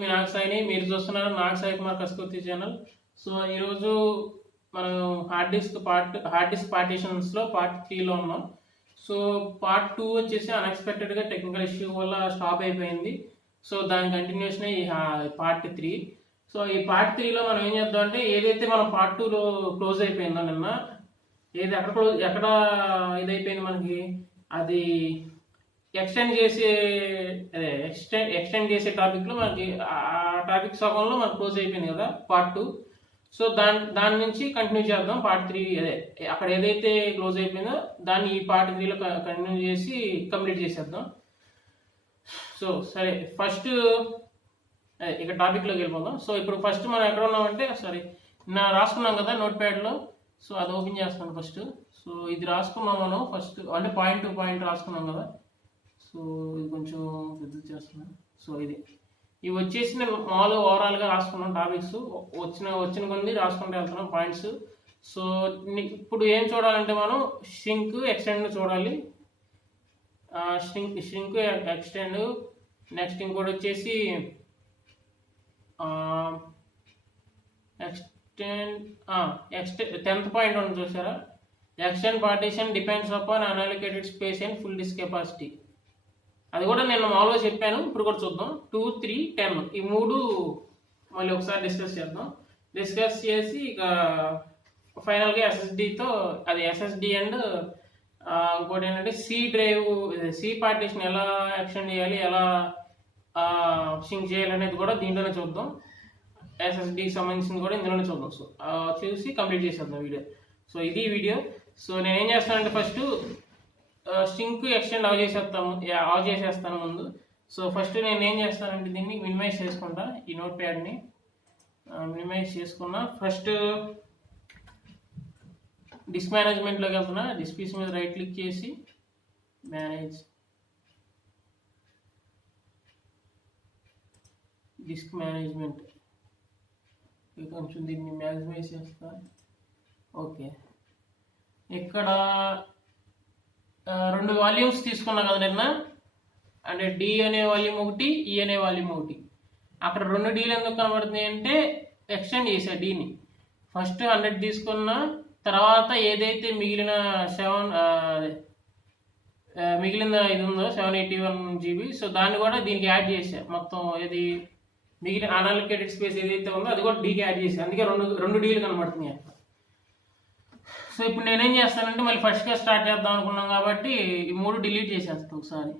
మీ నాకు సాయిని మీరు చూస్తున్నారు నాకు సాయి కుమార్ కస్కూర్తి ఛానల్. సో ఈరోజు మనం హార్డ్ డిస్క్ పార్టీషన్స్లో పార్ట్ 3లో ఉన్నాం. సో పార్ట్ 2 వచ్చేసి అన్ఎక్స్పెక్టెడ్గా టెక్నికల్ ఇష్యూ వల్ల స్టాప్ అయిపోయింది. సో దాని కంటిన్యూషన్ ఈ పార్ట్ 3. సో ఈ పార్ట్ 3లో మనం ఏం చేద్దాం అంటే ఏదైతే మనం పార్ట్ 2లో క్లోజ్ అయిపోయిందో నిన్న, ఏది ఎక్కడ ఇదైపోయింది మనకి, అది ఎక్స్టెండ్ చేసే టాపిక్లో మనకి ఆ టాపిక్ సగంలో మనకు క్లోజ్ అయిపోయింది కదా పార్ట్ 2. సో దాని నుంచి కంటిన్యూ చేద్దాం పార్ట్ 3. అక్కడ ఏదైతే క్లోజ్ అయిపోయిందో దాన్ని ఈ పార్ట్ 3లో కంటిన్యూ చేసి కంప్లీట్ చేసేద్దాం. సో సరే, ఫస్ట్ ఇక టాపిక్లోకి వెళ్ళిపోదాం. సో ఇప్పుడు ఫస్ట్ మనం ఎక్కడ ఉన్నామంటే, రాసుకున్నాం కదా నోట్ ప్యాడ్లో. సో అది ఓపెన్ చేస్తాను ఫస్ట్. సో ఇది రాసుకున్నాం మనం ఫస్ట్, అంటే పాయింట్ టు పాయింట్ రాసుకున్నాం కదా. సో ఇది కొంచెం పెద్ద చేస్తున్నాను. సో ఇవి వచ్చేసి నేను మామూలుగా ఓవరాల్గా రాసుకున్నాం టాపిక్స్, వచ్చిన కొన్ని రాసుకుంటూ వెళ్తున్నాం పాయింట్స్. సో ఇప్పుడు ఏం చూడాలంటే మనం ష్రింక్ ఎక్స్టెండ్ చూడాలి. ష్రింక్ ఎక్స్టెండ్, నెక్స్ట్ ఇంకోటి వచ్చేసి ఎక్స్టెండ్ 10th పాయింట్ ఉంది చూసారా, extend partition depends upon unallocated space and full disk capacity. అది కూడా నేను మామూలుగా చెప్పాను, ఇప్పుడు కూడా చూద్దాం. 2, 3, 10 ఈ మూడు మళ్ళీ ఒకసారి డిస్కస్ చేద్దాం. డిస్కస్ చేసి ఇక ఫైనల్గా ఎస్ఎస్డితో, అది ఎస్ఎస్డి అండ్ ఇంకోటి ఏంటంటే సి పార్టీషన్ ఎలా ఎక్స్టెండ్ చేయాలి, ఎలా సింక్ చేయాలి అనేది కూడా దీంట్లోనే చూద్దాం. ఎస్ఎస్డికి సంబంధించింది కూడా ఇందులోనే చూద్దాం. సో చూసి కంప్లీట్ చేసేద్దాం వీడియో. సో ఇది వీడియో. సో నేను ఏం చేస్తానంటే ఫస్ట్ సింక్ ఎక్స్టెండ్ ఆఫ్ చేసేస్తాను ముందు. సో ఫస్ట్ నేను ఏం చేస్తానంటే దీన్ని మినిమైజ్ చేసుకుంటా, ఈ నోట్ ప్యాడ్ని మినిమైజ్ చేసుకున్నా. ఫస్ట్ డిస్క్ మేనేజ్మెంట్లోకి వెళ్తున్నా. డిస్క్ పీస్ మీద రైట్ క్లిక్ చేసి మేనేజ్ డిస్క్ మేనేజ్మెంట్, కొంచెం దీన్ని మ్యాక్సిమైజ్ చేస్తా. ఓకే, ఇక్కడ 2 వాల్యూమ్స్ తీసుకున్నా కదా నిన్న, అంటే డి అనే వాల్యూమ్ ఒకటి, ఈ అనే వాల్యూమ్ ఒకటి. అక్కడ 2 డీలు ఎందుకు కనబడుతున్నాయి అంటే ఎక్స్టెండ్ చేసా డీని. ఫస్ట్ 100 తీసుకున్న తర్వాత ఏదైతే మిగిలిన ఇది ఉందో 781 GB, సో దాన్ని కూడా దీనికి యాడ్ చేసా. మొత్తం ఇది మిగిలిన అన్అలోకేటెడ్ స్పేస్ ఏదైతే ఉందో అది కూడా డీకి యాడ్ చేసా, అందుకే 2 డీలు కనబడుతున్నాయి అక్కడ. సో ఇప్పుడు నేనేం చేస్తానంటే మళ్ళీ ఫస్ట్గా స్టార్ట్ చేద్దాం అనుకున్నాం కాబట్టి ఈ 3 డిలీట్ చేసేస్తాను ఒకసారి.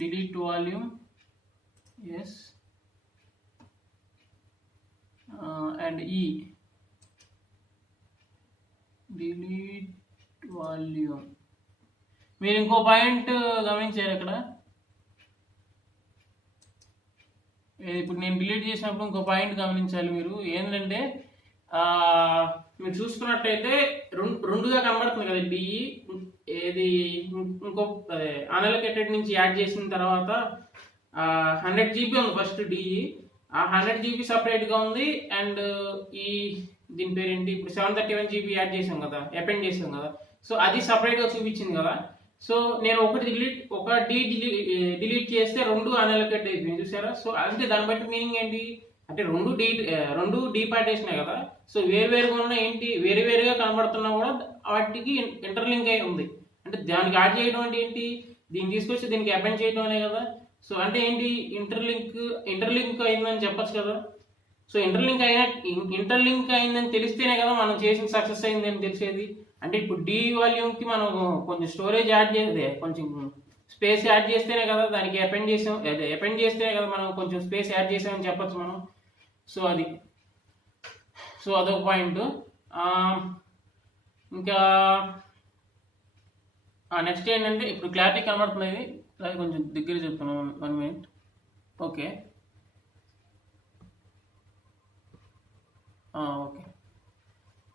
డిలీట్ వాల్యూమ్, ఎస్, అండ్ ఈ డిలీట్ వాల్యూమ్. మీరు ఇంకో పాయింట్ గమనించారు ఇక్కడ, ఇప్పుడు నేను డిలీట్ చేసినప్పుడు ఇంకో పాయింట్ గమనించాలి మీరు. ఏంటంటే మీరు చూసుకున్నట్టయితే రెండుగా కనబడుతుంది కదా డిఈ. ఏది ఇంకో అన్అలోకేటెడ్ నుంచి యాడ్ చేసిన తర్వాత 100 GB ఉంది ఫస్ట్ డిఈ. ఆ 100 GB సపరేట్గా ఉంది. అండ్ దీని పేరేంటి, ఇప్పుడు 731 GB యాడ్ చేసాం కదా, అపెండ్ చేసాం కదా, సో అది సపరేట్గా చూపించింది కదా. సో నేను ఒక డిలీట్ చేస్తే 2 అన్అలోకేటెడ్ అయిపోయింది చూసారా. సో అంటే దాన్ని బట్టి మీనింగ్ ఏంటి అంటే 2 డీపార్టేషనే కదా. సో వేరువేరుగా ఉన్న ఏంటి, వేరువేరుగా కనబడుతున్నా కూడా వాటికి ఇంటర్లింక్ అయి ఉంది. అంటే దానికి యాడ్ చేయడం అంటే ఏంటి, దీన్ని తీసుకొచ్చి దీనికి అపెండ్ చేయడం అనే కదా. సో అంటే ఏంటి, ఇంటర్లింక్ అయిందని చెప్పచ్చు కదా. సో ఇంటర్లింక్ అయిందని తెలిస్తేనే కదా మనం చేసిన సక్సెస్ అయిందని తెలిసేది. అంటే ఇప్పుడు డి వాల్యూమ్కి మనం కొంచెం స్టోరేజ్ యాడ్ చేస్తే, కొంచెం స్పేస్ యాడ్ చేస్తేనే కదా దానికి అపెండ్ చేస్తేనే కదా మనం కొంచెం స్పేస్ యాడ్ చేసామని చెప్పచ్చు మనం. సో అదొక పాయింట్. ఇంకా నెక్స్ట్ ఏంటంటే, ఇప్పుడు క్లారిటీ కనబడుతుంది, అది కొంచెం దగ్గర చెప్తాను, 1 minute. ఓకే,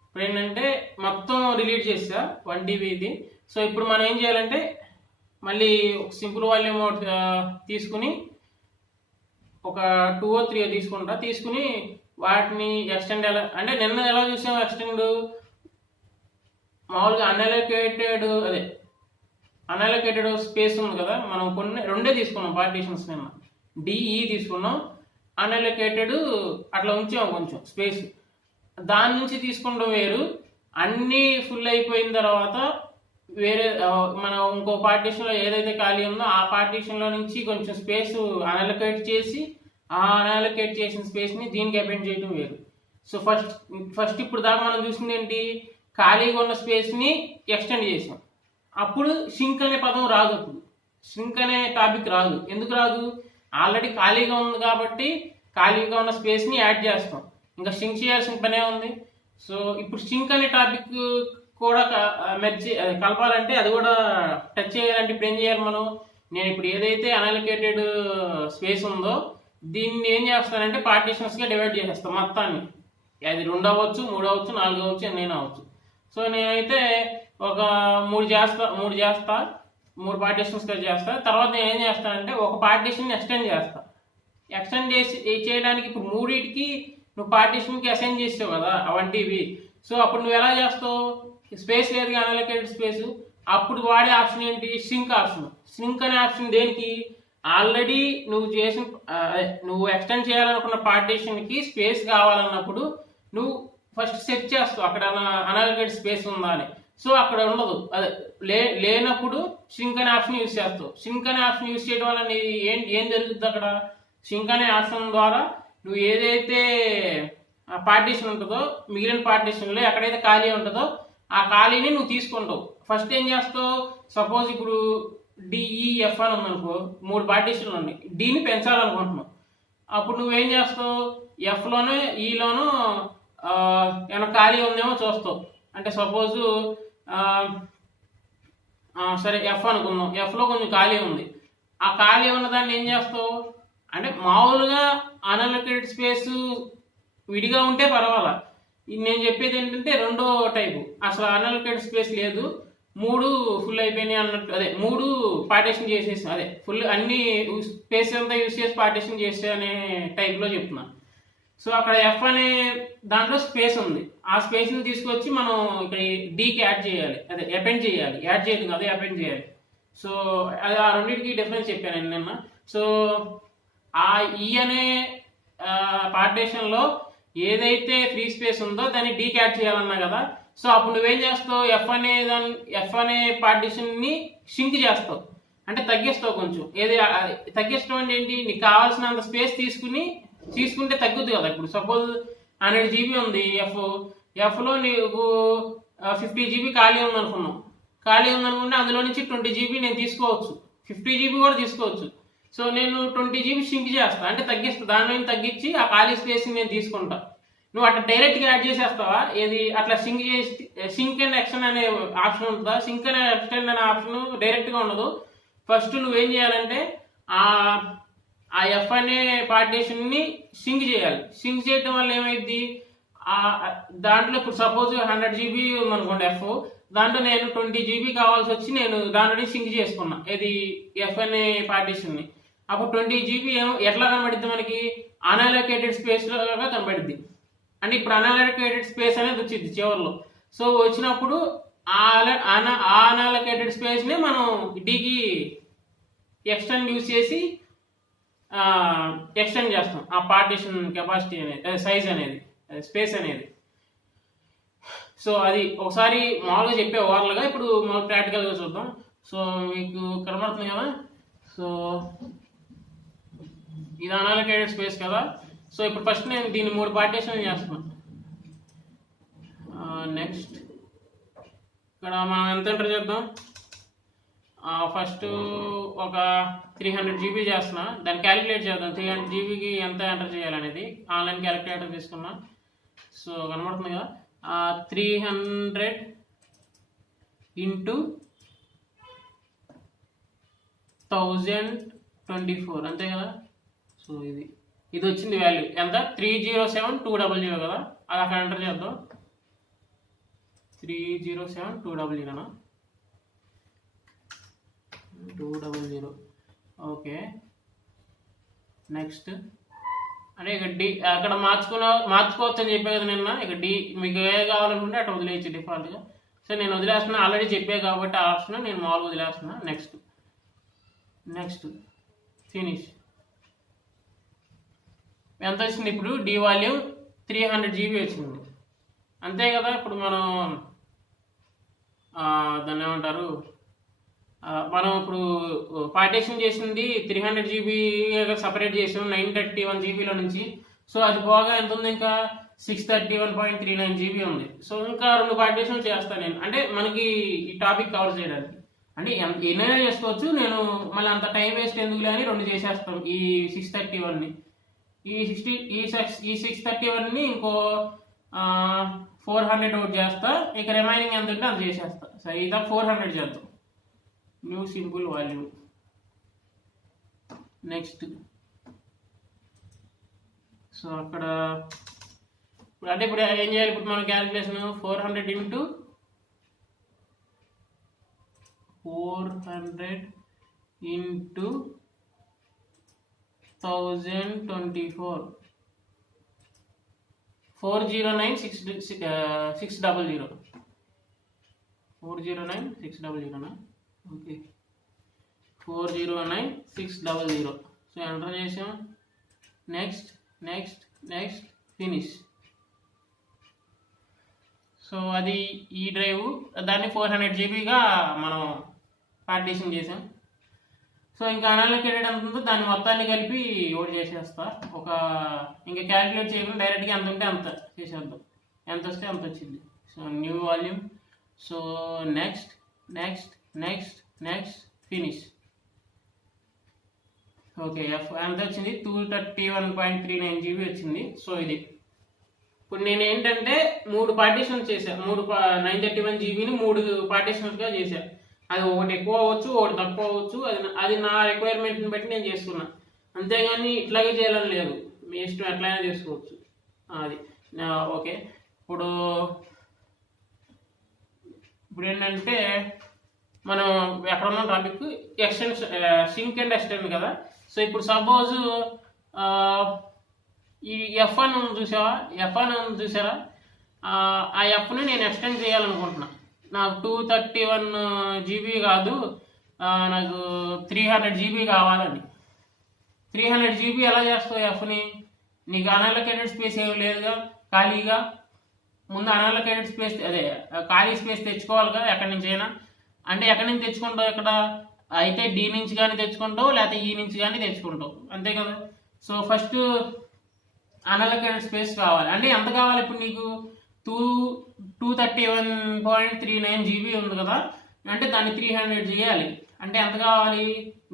ఇప్పుడు ఏంటంటే మొత్తం డిలీట్ చేసా 1 DB ఇది. సో ఇప్పుడు మనం ఏం చేయాలంటే మళ్ళీ ఒక సింపుల్ వాల్యూమ్ తీసుకుని ఒక 2 or 3 తీసుకుని వాటిని ఎక్స్టెండ్ అంటే నిన్న ఎలా చూసాం, ఎక్స్టెండ్ మామూలుగా అన్అలోకేటెడ్ స్పేస్ ఉంది కదా, మనం 2 తీసుకున్నాం పార్టీషన్స్ నిన్న. డిఈ తీసుకున్నాం, అన్అలొకేటెడ్ అట్లా ఉంచాం కొంచెం స్పేస్. దాని నుంచి తీసుకుంటాం వేరు. అన్నీ ఫుల్ అయిపోయిన తర్వాత వేరే మనం ఇంకో పార్టీషన్లో ఏదైతే ఖాళీ ఉందో ఆ పార్టీషన్లో నుంచి కొంచెం స్పేస్ అన్అలొకేట్ చేసి ఆ అన్అలొకేట్ చేసిన స్పేస్ని దీనికి అపెండ్ చేయడం వేరు. సో ఫస్ట్ ఇప్పుడు దాకా మనం చూసింది ఏంటి, ఖాళీగా ఉన్న స్పేస్ని ఎక్స్టెండ్ చేసాం. అప్పుడు షింక్ అనే పదం రాదు, అప్పుడు షింక్ అనే టాపిక్ రాదు. ఎందుకు రాదు, ఆల్రెడీ ఖాళీగా ఉంది కాబట్టి ఖాళీగా ఉన్న స్పేస్ని యాడ్ చేస్తాం, ఇంకా షింక్ చేయాల్సిన పనే ఉంది. సో ఇప్పుడు షింక్ అనే టాపిక్ కూడా మెర్జ్ కలపాలంటే, అది కూడా టచ్ చేయాలంటే ఇప్పుడు ఏం చేయాలి మనం, నేను ఇప్పుడు ఏదైతే అన్అలొకేటెడ్ స్పేస్ ఉందో దీన్ని ఏం చేస్తానంటే పార్టీషన్స్గా డివైడ్ చేసేస్తాను మొత్తాన్ని. అది 2 అవ్వచ్చు, 3 అవ్వచ్చు, 4 అవ్వచ్చు, ఎన్నైనా అవ్వచ్చు. సో నేనైతే ఒక 3 చేస్తా, 3 పార్టీషన్స్గా చేస్తా. తర్వాత నేను ఏం చేస్తానంటే ఒక పార్టీషన్ ఎక్స్టెండ్ చేస్తా. ఎక్స్టెండ్ చేయడానికి ఇప్పుడు 3టికి నువ్వు పార్టీషన్కి అసైన్ చేసావు కదా అవంటివి. సో అప్పుడు నువ్వు ఎలా చేస్తావు, స్పేస్ లేదు అన్అలొకేటెడ్ స్పేస్, అప్పుడు వాడే ఆప్షన్ ఏంటి, సింక్ ఆప్షన్. సింక్ అనే ఆప్షన్ దేనికి, ఆల్రెడీ నువ్వు ఎక్స్టెండ్ చేయాలనుకున్న పార్టీషన్కి స్పేస్ కావాలన్నప్పుడు నువ్వు ఫస్ట్ సెట్ చేస్తావు అక్కడ అన్అలొకేటెడ్ స్పేస్ ఉందా అని. సో అక్కడ ఉండదు, అదే లేనప్పుడు సింక్ అనే ఆప్షన్ యూజ్ చేస్తావు. సింక్ అనే ఆప్షన్ యూజ్ చేయడం వల్ల ఏం జరుగుతుంది, అక్కడ సింక్ అనే ఆప్షన్ ద్వారా నువ్వు ఏదైతే పార్టీషన్ ఉంటుందో మిగిలిన పార్టీషన్లో ఎక్కడైతే ఖాళీ ఉంటుందో ఆ ఖాళీని నువ్వు తీసుకుంటావు. ఫస్ట్ ఏం చేస్తావు, సపోజ్ ఇప్పుడు డిఈఎఫ్ అని ఉందనుకో, 3 పార్టీషన్లు ఉన్నాయి, డీని పెంచాలనుకుంటున్నావు. అప్పుడు నువ్వేం చేస్తావు, ఎఫ్లోనో ఈలోనో ఏమైనా ఖాళీ ఉందేమో చూస్తావు. అంటే సపోజు సరే ఎఫ్ అనుకుందాం, ఎఫ్లో కొంచెం ఖాళీ ఉంది. ఆ ఖాళీ ఉన్న దాన్ని ఏం చేస్తావు అంటే, మామూలుగా అన్అలొకేటెడ్ స్పేస్ విడిగా ఉంటే పర్వాలా. నేను చెప్పేది ఏంటంటే రెండో టైపు, అసలు అన్అలొకేటెడ్ స్పేస్ లేదు, 3 ఫుల్ అయిపోయినాయి అన్నట్టు, అదే 3 పార్టీషన్ చేసేసి, అదే ఫుల్ అన్ని స్పేస్ అంతా యూజ్ చేసి పార్టీషన్ చేసే అనే టైప్లో చెప్తున్నా. సో అక్కడ ఎఫ్ అనే దాంట్లో స్పేస్ ఉంది, ఆ స్పేస్ని తీసుకొచ్చి మనం ఇక్కడ డీకి యాడ్ చేయాలి, అదే అపెండ్ చేయాలి, యాడ్ చేయదు కదా అపెండ్ చేయాలి. సో అది ఆ రెండింటికి డిఫరెన్స్ చెప్పాను నిన్న. సో ఆ ఈ అనే పార్టీషన్లో ఏదైతే ఫ్రీ స్పేస్ ఉందో దాన్ని డీకి యాడ్ చేయాలన్నా కదా. సో అప్పుడు నువ్వేం చేస్తావు, ఎఫ్ అనే పార్టీషన్ని షింక్ చేస్తావు, అంటే తగ్గిస్తావు కొంచెం. తగ్గిస్తావు అంటే ఏంటి, నీకు కావాల్సినంత స్పేస్ తీసుకుంటే తగ్గుద్ది కదా. ఇప్పుడు సపోజ్ 100 GB ఉంది ఎఫ్లో నీకు 50 GB ఖాళీ ఉందనుకుంటే అందులో నుంచి 20 GB నేను తీసుకోవచ్చు, 50 GB కూడా తీసుకోవచ్చు. సో నేను 20 GB షింక్ చేస్తా, అంటే తగ్గిస్తా, దాని తగ్గించి ఆ ఖాళీ స్పేస్ నేను తీసుకుంటా. నువ్వు అట్లా డైరెక్ట్గా యాడ్ చేసేస్తావా, ఏది అట్లా సింక్ అండ్ ఎక్స్టెండ్ అనే ఆప్షన్ ఉంటుందా, సింక్ అండ్ ఎక్స్టెండ్ అనే ఆప్షన్ డైరెక్ట్గా ఉండదు. ఫస్ట్ నువ్వేం చేయాలంటే ఆ ఎఫ్ అనే పార్టీషన్ని సింక్ చేయాలి. సింక్ చేయడం వల్ల ఏమైంది, దాంట్లో ఇప్పుడు సపోజ్ 100 GB ఉందనుకోండి ఎఫ్, దాంట్లో నేను 20 GB కావాల్సి వచ్చి నేను దాంట్లో సింక్ చేసుకున్నా, ఇది ఎఫ్ అనే పార్టీషన్ని. అప్పుడు 20 GB ఎట్లా కనబడుద్ది మనకి, అన్అలొకేటెడ్ స్పేస్ లాగా కనబడుద్ది. అంటే ఇప్పుడు అన్అలొకేటెడ్ స్పేస్ అనేది వచ్చింది చివరిలో. సో వచ్చినప్పుడు ఆ అన్అలొకేటెడ్ స్పేస్ని మనం డీకి ఎక్స్టెండ్ యూజ్ చేసి ఎక్స్టెండ్ చేస్తాం ఆ పార్టీషన్ కెపాసిటీ అనేది, సైజ్ అనేది, స్పేస్ అనేది. సో అది ఒకసారి మామూలుగా చెప్పే ఓవర్లుగా, ఇప్పుడు మామూలు ప్రాక్టికల్గా చూద్దాం. సో మీకు కనబడుతుంది కదా, సో ఇది అన్అలొకేటెడ్ స్పేస్ కదా. సో ఇప్పుడు ఫస్ట్ నేను దీన్ని 3 పార్టీషన్ చేస్తున్నాను. నెక్స్ట్ ఇక్కడ మనం ఎంత ఎంటర్ చేద్దాం, ఫస్ట్ ఒక 300 GB చేస్తున్నా, దాన్ని క్యాలిక్యులేట్ చేద్దాం. 300 GBకి ఎంత ఎంటర్ చేయాలనేది ఆన్లైన్ క్యాలిక్యులేటర్ తీసుకున్నా. సో కనబడుతుంది కదా, 300 into 1024 అంతే కదా. సో ఇది వచ్చింది వాల్యూ ఎంత, 307200 కదా. అది అక్కడ ఎంటర్ చేద్దాం, 307200 200. ఓకే, నెక్స్ట్ అంటే ఇక డి అక్కడ మార్చుకోవచ్చు అని చెప్పే కదా నిన్న. ఇక డి మీకు ఏ కావాలనుకుంటే అట్లా వదిలేయచ్చు డిఫాల్ట్గా. సో నేను వదిలేస్తున్నా, ఆల్రెడీ చెప్పే కాబట్టి ఆ ఆప్షన్ నేను మామూలుగా వదిలేస్తున్నా. Next finish. ఎంత వచ్చింది ఇప్పుడు డి వాల్యూమ్ 300 GB వచ్చింది అంతే కదా. ఇప్పుడు మనం దాన్ని ఏమంటారు, మనం ఇప్పుడు పార్టీషన్ చేసింది 300 GB సపరేట్ చేసాం 931 GBలో నుంచి. సో అది పోగా ఎంత ఉంది, ఇంకా 631.39 GB ఉంది. సో ఇంకా 2 పార్టీషన్ చేస్తాను నేను, అంటే మనకి ఈ టాపిక్ కవర్ చేయడానికి. అంటే ఎన్నైనా చేసుకోవచ్చు, నేను మళ్ళీ అంత టైం వేస్ట్ ఎందుకు అని 2 చేసేస్తాం. ఈ 631ని ఈ 631ని ఇంకో 400 ఒకటి చేస్తా, ఇక రిమైనింగ్ ఎంత ఉంటే అంత చేసేస్తా. సరే ఇదా 400 చేద్దాం. New simple volume. Next so అక్కడ అంటే ఇప్పుడు ఏం చేయాలి, ఇప్పుడు మనం calculation 400 into 1024 409,600 409,600 okay 409,600. So enter చేసాం. Next finish. సో అది ఈ డ్రైవ్, దాన్ని 400 GBగా మనం పార్టీషన్ చేసాం. సో ఇంకా అన్అలోకేటెడ్ ఎంత ఉందో దాన్ని మొత్తాన్ని కలిపి ఒకటి చేసేస్తా. ఇంకా క్యాలిక్యులేట్ చేయకుండా డైరెక్ట్గా ఎంత ఉంటే అంత చేసేద్దాం, ఎంత వస్తే అంత వచ్చింది. So new volume. So next finish. Okay ఎంత వచ్చింది, 231.39 GB వచ్చింది. సో ఇది ఇప్పుడు నేను ఏంటంటే 3 పార్టీషన్స్ చేశాను, 931 GBని 3 పార్టీషన్స్గా చేశాను. అది ఒకటి ఎక్కువ అవ్వచ్చు, ఒకటి తక్కువ అవ్వచ్చు, అది నా రిక్వైర్మెంట్ని బట్టి నేను చేసుకున్నా. అంతేగాని ఇట్లాగే చేయాలని లేదు, మీ ఇష్టం ఎట్లయినా చేసుకోవచ్చు. అది ఓకే. ఇప్పుడు ఏంటంటే మనం ఎక్కడ ఉన్న టాపిక్ సింక్ అండ్ ఎక్స్టెండ్ కదా. సో ఇప్పుడు సపోజ్ ఈ F1 చూసారా, ఆ Fని నేను ఎక్స్టెండ్ చేయాలనుకుంటున్నా. నాకు 231 GB కాదు, నాకు 300 GB కావాలని. 300 GB ఎలా చేస్తావు Fని? నీకు అన్అలోకేటెడ్ స్పేస్ ఏమి లేదుగా, ఖాళీగా. ముందు అన్అలోకేటెడ్ స్పేస్, అదే ఖాళీ స్పేస్ తెచ్చుకోవాలిగా ఎక్కడి నుంచి అయినా. అంటే ఎక్కడి నుంచి తెచ్చుకుంటావు, ఇక్కడ అయితే డి నుంచి కానీ తెచ్చుకుంటావు, లేకపోతే ఈ నుంచి కానీ తెచ్చుకుంటావు, అంతే కదా. సో ఫస్ట్ అన్అలోకేటెడ్ స్పేస్ కావాలి. అంటే ఎంత కావాలి ఇప్పుడు నీకు, 231.39 GB ఉంది కదా, అంటే దాన్ని 300 చేయాలి. అంటే ఎంత కావాలి,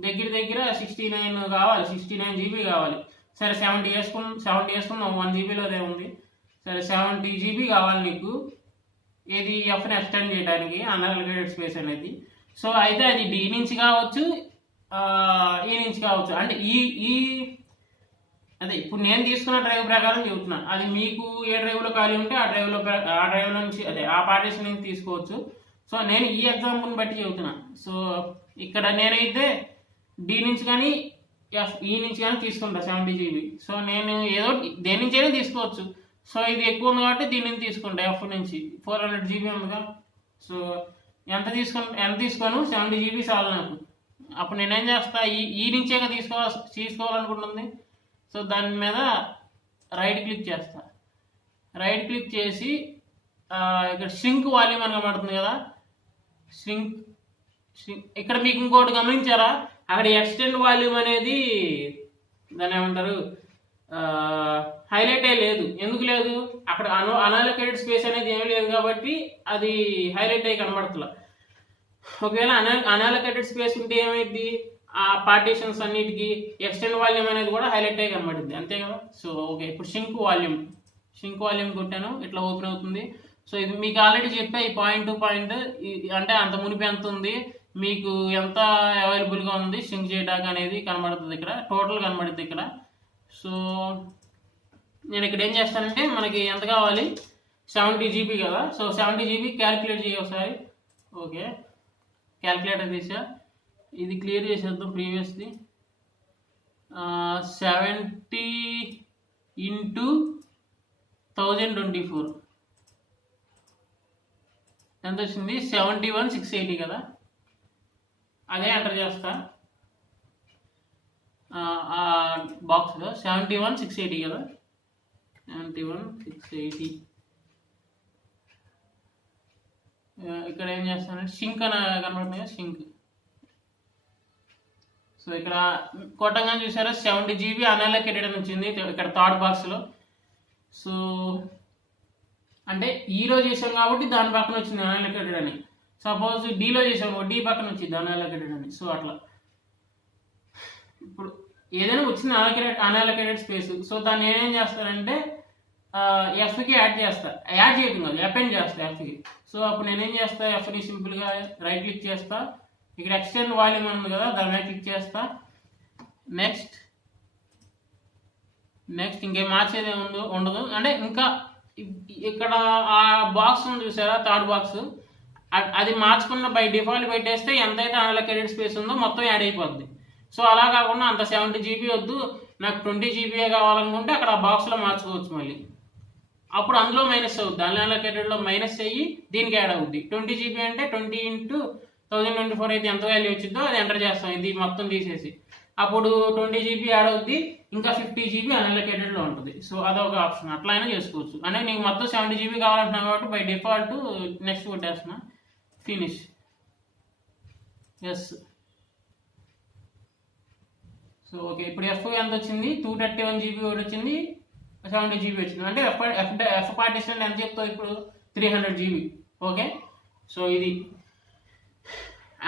దగ్గర 69 కావాలి, 69 GB కావాలి. సరే 70 వేసుకున్నాం, 1 GBలో ఉంది. సరే 70 GB కావాలి నీకు, ఏది Fని ఎక్స్టెండ్ చేయడానికి అన్అలోకేటెడ్ స్పేస్ అనేది. సో అయితే అది డి నుంచి కావచ్చు, ఈ నుంచి కావచ్చు. అంటే అదే ఇప్పుడు నేను తీసుకున్న డ్రైవ్ ప్రకారం చెబుతున్నా. అది మీకు ఏ డ్రైవ్లో ఖాళీ ఉంటే ఆ డ్రైవ్ నుంచి, అదే ఆ పార్టీషన్ నుంచి తీసుకోవచ్చు. సో నేను ఈ ఎగ్జాంపుల్ని బట్టి చెబుతున్నా. సో ఇక్కడ నేనైతే డి నుంచి కానీ ఈ నుంచి కానీ తీసుకుంటా 70 GB. సో నేను ఏదో దేని నుంచి అయినా తీసుకోవచ్చు. సో ఇది ఎక్కువ ఉంది కాబట్టి దీని నుంచి తీసుకుంటా, F నుంచి 400 GB ఉందిగా. సో ఎంత తీసుకోను, 70 GB చాలు నాకు. అప్పుడు నేనేం చేస్తా, ఈ నుంచేగా తీసుకోవాలనుకుంటుంది. సో దాని మీద రైట్ క్లిక్ చేస్తా. రైట్ క్లిక్ చేసి ఇక్కడ సింక్ వాల్యూమ్ అని కనబడుతుంది కదా, సింక్. ఇక్కడ మీకు ఇంకోటి గమనించారా, అక్కడ ఎక్స్టెండ్ వాల్యూమ్ అనేది దాన్ని ఏమంటారు, హైలైట్ అయ్యి లేదు. ఎందుకు లేదు, అక్కడ అన్అలోకేటెడ్ స్పేస్ అనేది ఏమీ లేదు కాబట్టి అది హైలైట్ అయ్యి కనబడుతులా. ఒకవేళ అన్అలోకేటెడ్ స్పేస్ ఉంటే ఏమైంది, ఆ పార్టీషన్స్ అన్నిటికీ ఎక్స్టెండ్ వాల్యూమ్ అనేది కూడా హైలైట్ అయ్యి కనబడుతుంది, అంతే కదా. సో ఓకే, ఇప్పుడు సింక్ వాల్యూమ్ కొట్టాను, ఇట్లా ఓపెన్ అవుతుంది. సో ఇది మీకు ఆల్రెడీ చెప్పా, ఈ పాయింట్ టు పాయింట్, అంటే అంత మునిపి ఎంత ఉంది, మీకు ఎంత అవైలబుల్గా ఉంది సింక్ చేయడానికి అనేది కనబడుతుంది, ఇక్కడ టోటల్ కనబడుతుంది ఇక్కడ. సో నేను ఇక్కడ ఏం చేస్తానంటే, మనకి ఎంత కావాలి, 70 GB కదా. సో 70 GB క్యాలిక్యులేట్ చేయ ఒకసారి. ఓకే, క్యాలిక్యులేటర్ తీసా, ఇది క్లియర్ చేసేద్దాం. ప్రీవియస్ది 70 ఇంటూ 1024 ఎంత వచ్చింది, 71,680 కదా. అదే ఎంటర్ చేస్తా. ఆ బాక్స్లో 71,680 కదా, 71,680. ఇక్కడ ఏం చేస్తానంటే షింక్ అని కనబడుతుంది కదా, షింక్. సో ఇక్కడ కొట్టంగానే చూసారా 70 GB అన్అలొకేటెడ్ అని వచ్చింది ఇక్కడ థర్డ్ బాక్స్లో. సో అంటే ఈలో చేసాం కాబట్టి దాని పక్కన వచ్చింది అన్అలొకేటెడ్ అని. సపోజ్ డీలో చేసాం, డి పక్కన వచ్చింది అన్అలొకేటెడ్ అని. సో అట్లా ఇప్పుడు ఏదైనా వచ్చింది అన్అలొకేటెడ్ స్పేస్, సో దాన్ని ఏం చేస్తానంటే ఎఫ్కి యాడ్ చేస్తా, యాడ్ చేయడం కాదు అపెండ్ చేస్తా ఎఫ్కి. సో అప్పుడు నేనేం చేస్తా, ఎఫ్ని సింపుల్గా రైట్ క్లిక్ చేస్తా, ఇక్కడ ఎక్స్టెండ్ వాల్యూమ్ ఉంది కదా దాని మీద క్లిక్ చేస్తా. నెక్స్ట్ ఇంకేం మార్చేది ఉండదు. అంటే ఇంకా ఇక్కడ ఆ బాక్స్ ఉంది చూసారా థర్డ్ బాక్స్, అది మార్చుకున్న బై డిఫాల్ట్ పెట్టేస్తే ఎంతైతే అన్అలొకేటెడ్ స్పేస్ ఉందో మొత్తం యాడ్ అయిపోద్ది. సో అలా కాకుండా అంత 70 GB వద్దు, నాకు 20 GB కావాలనుకుంటే అక్కడ ఆ బాక్స్లో మార్చుకోవచ్చు మళ్ళీ. అప్పుడు అందులో మైనస్ అవుద్ది, అన్అలొకేటెడ్లో మైనస్ అయ్యి దీనికి యాడ్ అవుద్ది. 20 GB అంటే 20 × 1024 అయితే ఎంత వాల్యూ వచ్చిందో అది ఎంటర్ చేస్తాం, ఇది మొత్తం తీసేసి. అప్పుడు 20 GB యాడ్ అవుద్ది, ఇంకా 50 GB అన్అలొకేటెడ్లో ఉంటుంది. సో అదొక ఆప్షన్, అట్లా అయినా చేసుకోవచ్చు. అంటే నీకు మొత్తం 70 GB కావాలంటున్నావు కాబట్టి బై డిఫాల్ట్ నెక్స్ట్ కొట్టేస్తున్నా, ఫినిష్. ఎస్. సో ఓకే, ఇప్పుడు ఎఫ్ ఎంత వచ్చింది, 231 GB ఒకటి వచ్చింది, 70 GB వచ్చింది. అంటే ఎఫ్ పార్టిషన్ ఎంత చెప్తావు ఇప్పుడు, 300 GB. ఓకే, సో ఇది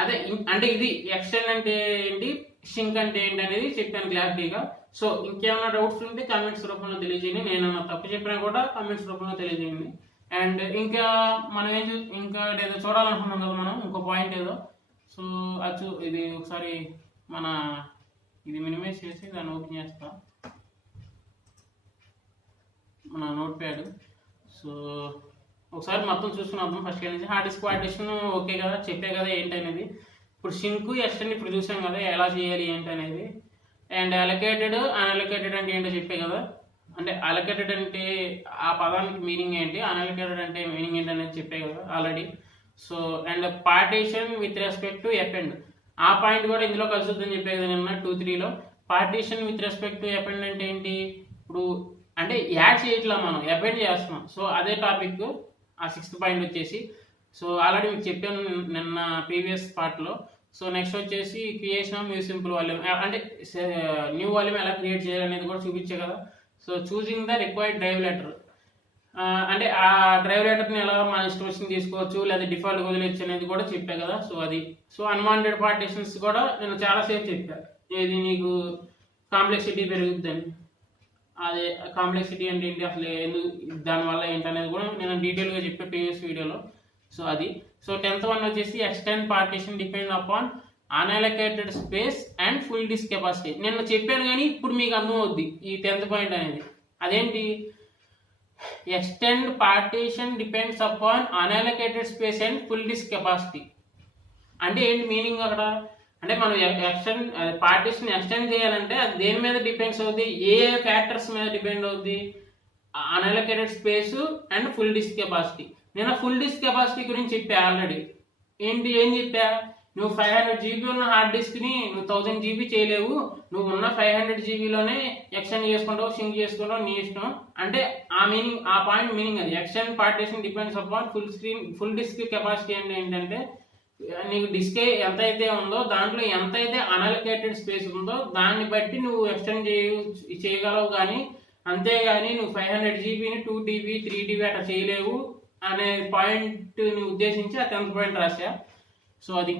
అదే. అంటే ఇది ఎక్స్టెండ్ అంటే ఏంటి, షింక్ అంటే ఏంటి అనేది చెప్పాను క్లారిటీగా. సో ఇంకేమైనా డౌట్స్ ఉంటే కామెంట్స్ రూపంలో తెలియజేయండి, నేను తప్పు చెప్పినా కూడా కామెంట్స్ రూపంలో తెలియజేయండి. అండ్ ఇంకా మనం ఇంకా ఏదో చూడాలనుకున్నాం కదా మనం, ఇంకో పాయింట్ ఏదో. సో ఇది ఒకసారి మన ఇది మినిమైజ్ చేసి దాన్ని ఓపెన్ చేస్తా, మన నోట్ ప్యాడ్. సో ఒకసారి మొత్తం చూసుకున్నాం ఫస్ట్ నుంచి. హార్డ్ డిస్క్ పార్టిషన్ ఓకే కదా, చెప్పే కదా ఏంటి అనేది. ఇప్పుడు షింక్ ఎక్స్టెండ్ ఇప్పుడు చూసాం కదా ఎలా చేయాలి ఏంటి అనేది. అండ్ అలొకేటెడ్ అన్అలొకేటెడ్ అంటే ఏంటో చెప్పే కదా. అంటే అలొకేటెడ్ అంటే ఆ పదానికి మీనింగ్ ఏంటి, అన్అలొకేటెడ్ అంటే మీనింగ్ ఏంటి అనేది చెప్పే కదా already. So and partition with respect to append, ఆ పాయింట్ కూడా ఇందులో కలుసుద్దని చెప్పే కదా నిన్న 2-3లో. Partition with respect to append అంటే ఏంటి, ఇప్పుడు అంటే యాడ్ చేయట్లా మనం, అపెండ్ చేస్తున్నాం. సో అదే టాపిక్ ఆ 6th పాయింట్ వచ్చేసి. సో ఆల్రెడీ మీకు చెప్పాను నిన్న ప్రీవియస్ పార్ట్లో. సో నెక్స్ట్ వచ్చేసి creation of new simple volume, అంటే న్యూ వాల్యూమ్ ఎలా క్రియేట్ చేయాలనేది కూడా చూపించే కదా. So choosing the required drive letter, అంటే ఆ డ్రైవ్ లెటర్ని ఎలా మన ఇష్టం వచ్చింది తీసుకోవచ్చు, లేదా డిఫాల్ట్ వదిలేచ్చు అనేది కూడా చెప్పా కదా. సో అది. సో అన్వాంటెడ్ పార్టీషన్స్ కూడా నేను చాలాసేపు చెప్పా, ఏది నీకు కాంప్లెక్సిటీ పెరుగుద్దని. అదే కాంప్లెక్సిటీ అంటే ఏంటి, అసలు ఎందుకు దానివల్ల ఏంటనేది కూడా నేను డీటెయిల్గా చెప్పే ప్రీవియస్ వీడియోలో. సో అది. సో 10th వన్ వచ్చేసి extend partition depend upon unallocated space and full disk capacity. నేను చెప్పాను కానీ ఇప్పుడు మీకు అర్థం అవుద్ది ఈ 10th పాయింట్ అనేది. అదేంటి, extend partition depends upon unallocated space and full disk capacity అంటే ఏంటి మీనింగ్ అక్కడ. అంటే మనం పార్టీషన్ ఎక్స్టెండ్ చేయాలంటే అది దేని మీద డిపెండ్స్ అవుద్ది, ఏ ఫ్యాక్టర్స్ మీద డిపెండ్ అవుద్ది, unallocated space and full disk capacity. నేను ఫుల్ డిస్క్ కెపాసిటీ గురించి చెప్పా ఆల్రెడీ. ఏం చెప్పా, నువ్వు 500 GB ఉన్న హార్డ్ డిస్క్ని నువ్వు 1000 GB చేయలేవు, నువ్వు ఉన్న 500 GBలోనే ఎక్స్టెండ్ చేసుకుంటావు, సింక్ చేసుకుంటావు, నీ ఇష్టం. అంటే ఆ మీనింగ్, ఆ పాయింట్ మీనింగ్ అది. Extend partition depends upon full disk capacity అంటే ఏంటంటే నీకు డిస్క్ ఎంతైతే ఉందో దాంట్లో ఎంతైతే అన్అలొకేటెడ్ స్పేస్ ఉందో దాన్ని బట్టి నువ్వు ఎక్స్టెండ్ చేయగలవు. కానీ అంతేగాని నువ్వు 500 GBని 2 TB 3 TB అట్లా చేయలేవు అనే పాయింట్ని ఉద్దేశించి ఆ 10th పాయింట్ రాశా. సో అది.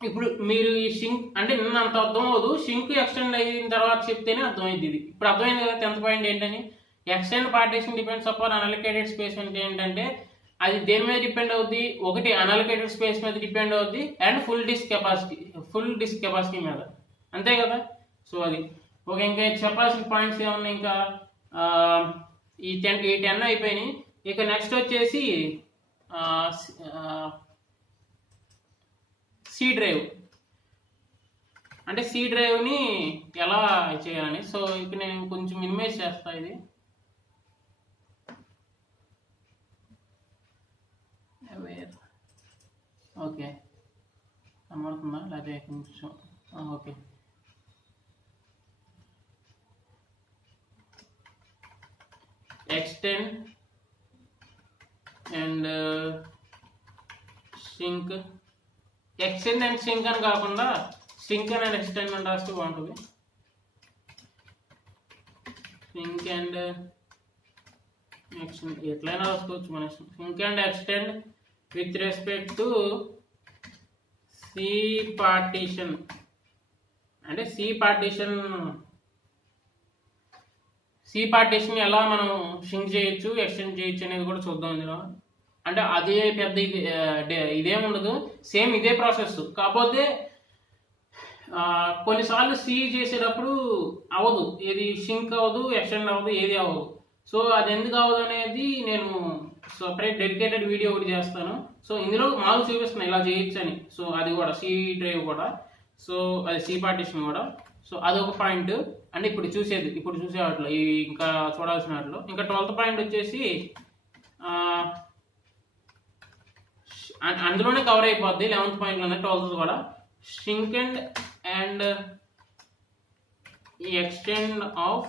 ఇప్పుడు మీరు ఈ షింక్ అంటే నిన్న అంత అర్థం అవ్వదు, షింక్ ఎక్స్టెండ్ అయిన తర్వాత చెప్తేనే అర్థమైంది ఇది. ఇప్పుడు అర్థమైంది కదా 10th పాయింట్ ఏంటని. Extend partition depends upon unallocated space అంటే ఏంటంటే అది దేని మీద డిపెండ్ అవుద్ది, ఒకటి అన్అలొకేటెడ్ స్పేస్ మీద డిపెండ్ అవుద్ది అండ్ ఫుల్ డిస్క్ కెపాసిటీ మీద, అంతే కదా. సో అది ఓకే. ఇంకా చెప్పాల్సిన పాయింట్స్ ఏమన్నా, ఇంకా ఈ 10 అయిపోయినాయి. ఇక నెక్స్ట్ వచ్చేసి సి డ్రైవ్, అంటే సి డ్రైవ్ని ఎలా చేయాలని. సో ఇక్కడ నేను కొంచెం మినిమైజ్ చేస్తా ఇది. ఓకే కనబడుతుందా, లేకపోతే కొంచెం okay. Extend and sync. Extend and sync అని కాకుండా సింక్ అండ్ ఎక్స్టెండ్ అని రాస్తే బాగుంటుంది. సింక్ అండ్ ఎక్స్టెండ్ ఎట్లయినా రాసుకోవచ్చు మన sync and extend with respect to C partition. అంటే సి పార్టీషన్ ఎలా మనం సింక్ చేయొచ్చు, ఎక్స్టెండ్ చేయొచ్చు అనేది కూడా చూద్దాం ఇందులో. అంటే అదే పెద్ద ఇదేముండదు, సేమ్ ఇదే ప్రాసెస్. కాకపోతే కొన్నిసార్లు సి చేసేటప్పుడు అవ్వదు, ఏది సింక్ అవ్వదు, ఎక్స్టెండ్ అవ్వదు, ఏది అవ్వదు. సో అది ఎందుకు అవ్వదు అనేది నేను సపరేట్ డెడికేటెడ్ వీడియో ఒకటి చేస్తాను. సో ఇందులో మాకు చూపిస్తున్నాను ఇలా చేయొచ్చు అని. సో అది కూడా సి డ్రైవ్ కూడా, సో అది సి పార్టీషన్ కూడా. సో అదొక పాయింట్. అంటే ఇప్పుడు చూసే వాటిలో ఇంకా చూడాల్సిన వాటిలో. ఇంకా 12th పాయింట్ వచ్చేసి అందులోనే కవర్ అయిపోద్ది 11th పాయింట్లోనే 12th కూడా. Sync and extend of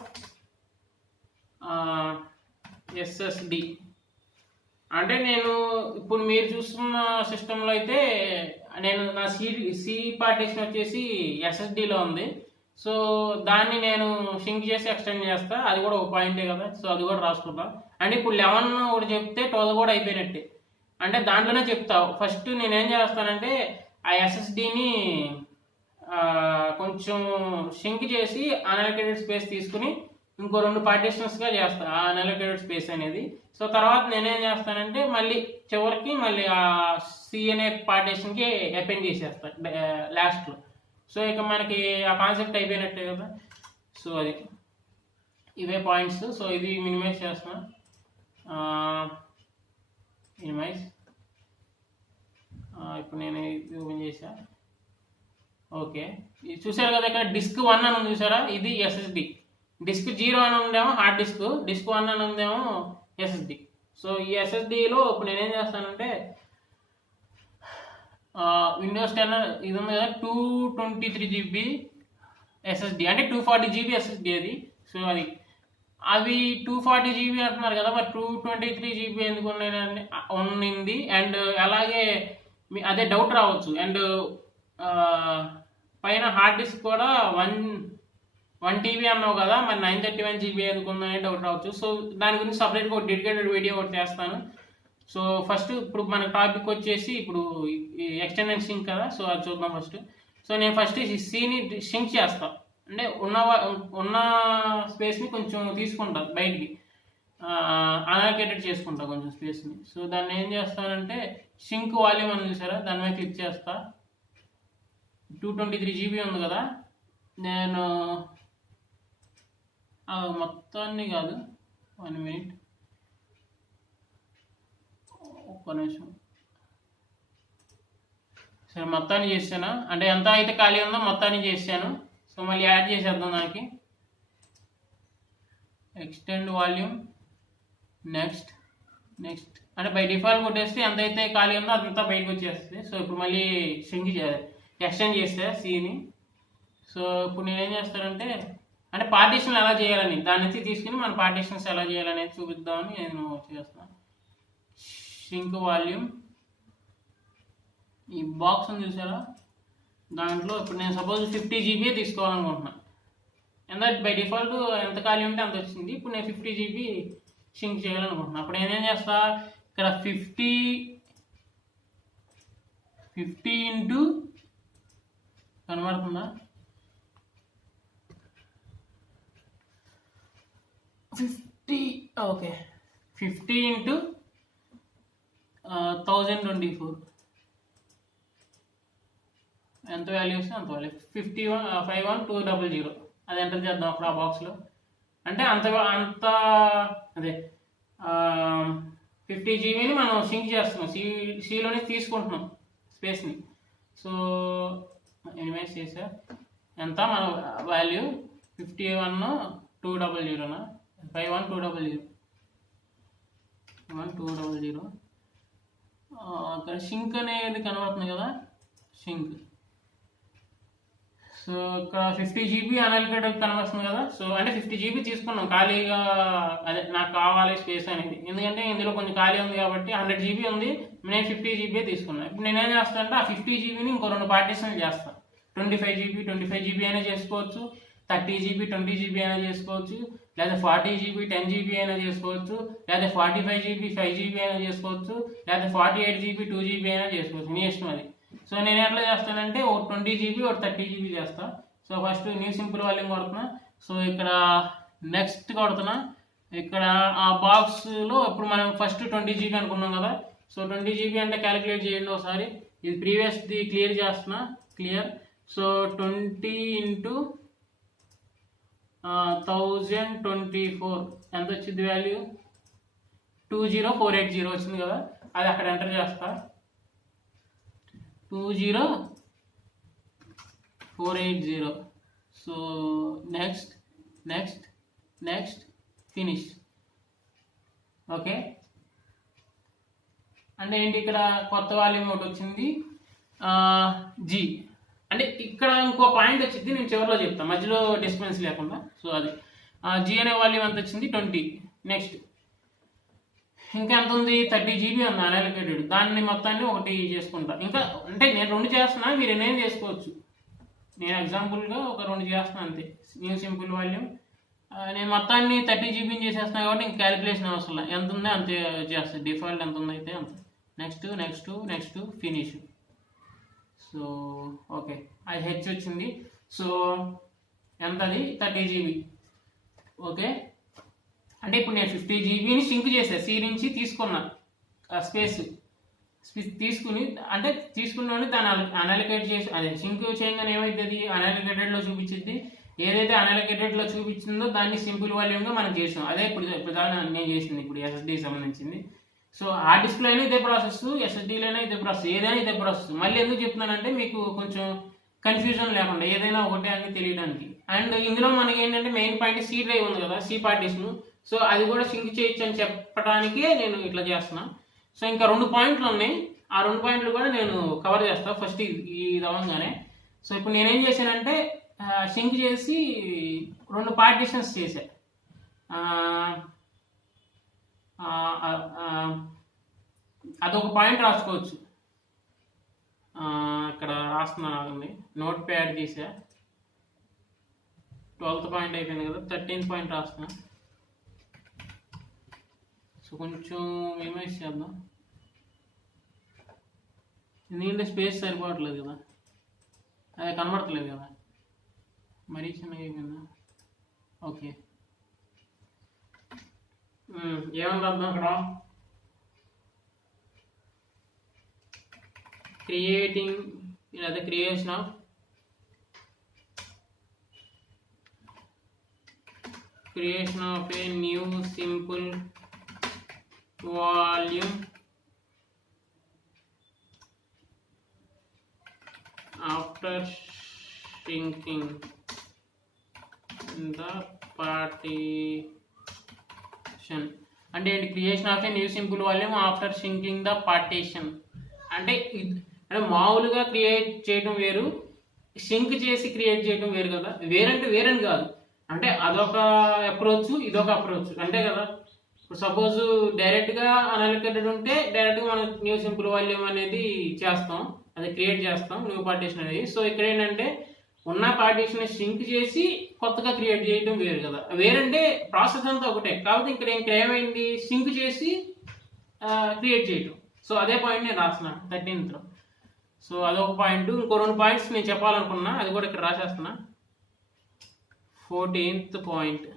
SSD. అంటే నేను ఇప్పుడు మీరు చూస్తున్న సిస్టంలో అయితే నేను నా సి పార్టీషన్ వచ్చేసి ఎస్ఎస్డిలో ఉంది. సో దాన్ని నేను సింక్ చేసి ఎక్స్టెండ్ చేస్తా. అది కూడా ఒక పాయింటే కదా, సో అది కూడా రాసుకుంటా. అంటే ఇప్పుడు 11 ఒకటి చెప్తే 12 కూడా అయిపోయినట్టే. అంటే దాంట్లోనే చెప్తా. ఫస్ట్ నేనేం చేస్తానంటే ఆ ఎస్ఎస్డిని కొంచెం సింక్ చేసి అన్అలొకేటెడ్ స్పేస్ తీసుకుని ఇంకో 2 పార్టీషన్స్గా చేస్తాను ఆ అన్అలొకేటెడ్ స్పేస్ అనేది. సో తర్వాత నేనేం చేస్తానంటే మళ్ళీ చివరికి మళ్ళీ ఆ సి అనే పార్టీషన్కి అపెండ్ చేసేస్తాను లాస్ట్లో. సో ఇక మనకి ఆ కాన్సెప్ట్ అయిపోయినట్టే కదా. సో అది ఇవే పాయింట్స్. సో ఇది మినిమైజ్ చేస్తున్నా. మినిమైజ్. ఇప్పుడు నేను ఇది ఓపెన్ చేసా. ఓకే, ఇది చూసారు కదా, ఇక్కడ డిస్క్ 1 అని ఉంది చూసారా, ఇది ఎస్ఎస్డి. డిస్క్ 0 అని ఉందేమో హార్డ్ డిస్క్, డిస్క్ 1 అని ఉందేమో ఎస్ఎస్డి. సో ఈ ఎస్ఎస్డిలో ఇప్పుడు నేనేం చేస్తానంటే విండోస్ 10 ఇది ఉంది కదా 223 GB ఎస్ఎస్డి, అంటే 240 GB ఎస్ఎస్డి అది. సో అవి 240 GB అంటున్నారు కదా, మరి 223 GB ఎందుకు ఉన్నింది. అండ్ అలాగే అదే డౌట్ రావచ్చు. అండ్ పైన హార్డ్ డిస్క్ కూడా 1 TB అన్నావు కదా, మరి 931 GB ఎందుకు ఉందనే డౌట్ రావచ్చు. సో దాని గురించి సపరేట్గా ఒక డెడికేటెడ్ వీడియో ఒకటి చేస్తాను. సో ఫస్ట్ ఇప్పుడు మన టాపిక్ వచ్చేసి ఇప్పుడు ఎక్స్టెండ్ అండ్ సింక్ కదా, సో అది చూద్దాం ఫస్ట్. సో నేను ఫస్ట్ సిని సింక్ చేస్తాను. అంటే ఉన్న స్పేస్ని కొంచెం తీసుకుంటా బయటికి, అన్అలొకేటెడ్ చేసుకుంటా కొంచెం స్పేస్ని. సో దాన్ని ఏం చేస్తానంటే సింక్ వాల్యూమ్ అని చూసారా, దాని మీద క్లిక్ చేస్తా. 223 GB ఉంది కదా, నేను మొత్తాన్ని కాదు, 1 minute, ఒక్క నిమిషం. సరే మొత్తాన్ని చేసాను, అంటే ఎంత అయితే ఖాళీ ఉందో మొత్తాన్ని చేశాను. సో మళ్ళీ యాడ్ చేసేద్దాం దానికి. ఎక్స్టెండ్ వాల్యూమ్, నెక్స్ట్ అంటే బై డిఫాల్ట్ కొట్టేస్తే ఎంతైతే ఖాళీ ఉందో అదంతా బయటకు వచ్చేస్తుంది. సో ఇప్పుడు మళ్ళీ ఎక్స్టెండ్ చేస్తే సిని. సో ఇప్పుడు నేనేం చేస్తానంటే అంటే పార్టీషన్ ఎలా చేయాలని దాని నుంచి తీసుకుని మన పార్టీషన్స్ ఎలా చేయాలనేది చూపిద్దామని నేను చేస్తాను. సింక్ వాల్యూమ్, ఈ బాక్స్ ఉంది చూసారా, దాంట్లో ఇప్పుడు నేను సపోజ్ 50 GB తీసుకోవాలనుకుంటున్నాను. ఎందుకంటే బై డిఫాల్ట్ ఎంత ఖాళీ ఉంటే అంత వచ్చింది. ఇప్పుడు నేను 50 GB సింక్ చేయాలనుకుంటున్నాను. అప్పుడు నేనేం చేస్తా, ఇక్కడ 50 ఇంటూ కనబడుతుందా, 50, ఓకే, 50 ఇంటూ 1024 ఎంత వాల్యూ వస్తే అంత వాల్యూ 51200 అది ఎంటర్ చేద్దాం అప్పుడు ఆ బాక్స్లో. అంటే అదే 50 GBని మనం సింక్ చేస్తున్నాం, సిలోనే తీసుకుంటున్నాం స్పేస్ని. సో మినిమైజ్ చేసా. ఎంత మన వాల్యూ 51,200 51,200. అక్కడ సింక్ అనేది కనబడుతుంది కదా, సింక్. సో ఇక్కడ 50 GB అన్అలికేటెడ్ కనిపిస్తుంది కదా. సో అంటే 50 GB తీసుకున్నాం ఖాళీగా, అదే నాకు కావాలి స్పేస్ అనేది, ఎందుకంటే ఇందులో కొంచెం ఖాళీ ఉంది కాబట్టి 100 GB ఉంది, నేను 50 GB తీసుకున్నాను. ఇప్పుడు నేనేం చేస్తాను అంటే ఆ 50 GBని ఇంకో 2 పార్టీషన్లు చేస్తాను. 25 GB అయినా చేసుకోవచ్చు, 30 GB 20 GB అయినా చేసుకోవచ్చు, లేదా 40 GB 10 GB అయినా చేసుకోవచ్చు, లేదా 45 GB 5 GB అయినా చేసుకోవచ్చు, లేదా 48 GB 2 GB అయినా చేసుకోవచ్చు, మీ ఇష్టం అది. సో నేను ఎట్లా చేస్తానంటే ఒక 20 GB ఒక 30 GB చేస్తా. So first new simple volume కొడుతున్నా. సో ఇక్కడ నెక్స్ట్ కొడుతున్నా. ఇక్కడ ఆ బాక్స్లో ఇప్పుడు మనం ఫస్ట్ 20 GB అనుకున్నాం కదా. సో 20 GB అంటే క్యాలిక్యులేట్ చేయండి ఒకసారి. ఇది ప్రీవియస్ది క్లియర్ చేస్తున్నా, క్లియర్. సో 20 into 1024 ఎంత వచ్చింది వాల్యూ? 20480 వచ్చింది కదా. అది అక్కడ ఎంటర్ చేస్తా, 20480. So next next next finish. Okay, అంటే ఏంటి ఇక్కడ కొత్త వాల్యూమ్ ఒకటి వచ్చింది జీ. అంటే ఇక్కడ ఇంకో పాయింట్ వచ్చింది, నేను చివరిలో చెప్తాను, మధ్యలో డిస్టర్బెన్స్ లేకుండా. సో అది జీ అనే వాల్యూమ్ ఎంత వచ్చింది? 20. నెక్స్ట్ ఇంకా ఎంత ఉంది? 30 GB ఉంది అన్అలికేటెడ్, దాన్ని మొత్తాన్ని ఒకటి చేసుకుంటా. ఇంకా అంటే నేను 2 చేస్తున్నా, మీరు ఎన్నైనా చేసుకోవచ్చు. నేను ఎగ్జాంపుల్గా ఒక 2 చేస్తున్నా అంతే. న్యూ సింపుల్ వాల్యూమ్ నేను మొత్తాన్ని 30 GBని చేసేస్తున్నా కాబట్టి ఇంకా క్యాలిక్యులేషన్ అవసరం, ఎంత ఉందో అంతే చేస్తాను. డిఫాల్ట్ ఎంత ఉందో అయితే అంత. Next next next finish. So okay, అది హెచ్ వచ్చింది. సో ఎంత? అది 30 GB. ఓకే, అంటే ఇప్పుడు నేను 50 GBని సింక్ చేసా, సి నుంచి తీసుకున్నా స్పేస్ తీసుకుని, అంటే తీసుకున్నాను దాన్ని అన్అలికేట్ చేసి, అదే సింక్ చేయగానే ఏమవుతుంది? అన్అలికేటెడ్లో చూపించింది. ఏదైతే అన్అలికేటెడ్లో చూపించిందో దాన్ని సింపుల్ వాల్యూమ్గా మనం చేసాం. అదే ఇప్పుడు నేను చేసింది ఇప్పుడు ఎస్ఎస్డికి సంబంధించింది. సో ఆ డిస్ప్లే అయినా ఇదే ప్రాసెస్, ఎస్ఎస్డీలైనా ఇదే ప్రాసెస్, ఏదైనా ఇదే ప్రాసెస్. మళ్ళీ ఎందుకు చెప్తున్నానంటే మీకు కొంచెం కన్ఫ్యూజన్ లేకుండా ఏదైనా ఒకటే అని తెలియడానికి. అండ్ ఇందులో మనకి ఏంటంటే మెయిన్ పాయింట్ సి డ్రైవ్ ఉంది కదా, సి పార్టీషన్. సో అది కూడా సింక్ చేయొచ్చు అని చెప్పడానికే నేను ఇట్లా చేస్తున్నా. సో ఇంకా 2 పాయింట్లు ఉన్నాయి, ఆ 2 పాయింట్లు కూడా నేను కవర్ చేస్తాను ఫస్ట్ ఈ రవంగానే. సో ఇప్పుడు నేనేం చేశానంటే సింక్ చేసి 2 పార్టీషన్స్ చేశా. అదొక పాయింట్ రాసుకోవచ్చు. ఇక్కడ రాస్తున్నాను, నోట్ ప్యాడ్ తీసా. 12th పాయింట్ అయిపోయింది కదా, 13th పాయింట్ రాస్తున్నా. సో కొంచెం మినిమైజ్ చేద్దాం, ఎందుకంటే స్పేస్ సరిపోవట్లేదు కదా, అది కనబడట్లేదు కదా, మరీ చిన్నగా అయిపోయిందా. ఓకే, ఏమని రాద్దాం అక్కడ? క్రియేటింగ్, లేదా creation of a new simple volume after shrinking the partition. అంటే creation of a new simple volume after షింకింగ్ the partition. అంటే మామూలుగా క్రియేట్ చేయడం వేరు, షింక్ చేసి క్రియేట్ చేయడం వేరు కదా. వేరంటే వేరని కాదు, అంటే అదొక అప్రోచ్, ఇదొక అప్రోచ్ అంతే కదా. ఇప్పుడు సపోజ్ డైరెక్ట్గా అన్అలికేటెడ్ ఉంటే డైరెక్ట్గా మనం న్యూ సింపుల్ వాల్యూమ్ అనేది చేస్తాం, అది క్రియేట్ చేస్తాం న్యూ పార్టీషన్ అనేది. సో ఇక్కడ ఏంటంటే ఉన్న పార్టీషన్ షింక్ చేసి కొత్తగా క్రియేట్ చేయడం వేరు కదా. వేరంటే ప్రాసెస్ అంతా ఒకటే, కాబట్టి ఇక్కడ ఏమైంది? షింక్ చేసి క్రియేట్ చేయటం. సో అదే పాయింట్ నేను రాస్తున్నాను 13th. సో అదొక పాయింట్. ఇంకో 2 పాయింట్స్ నేను చెప్పాలనుకున్నా, అది కూడా ఇక్కడ రాసేస్తున్నా. 14th point.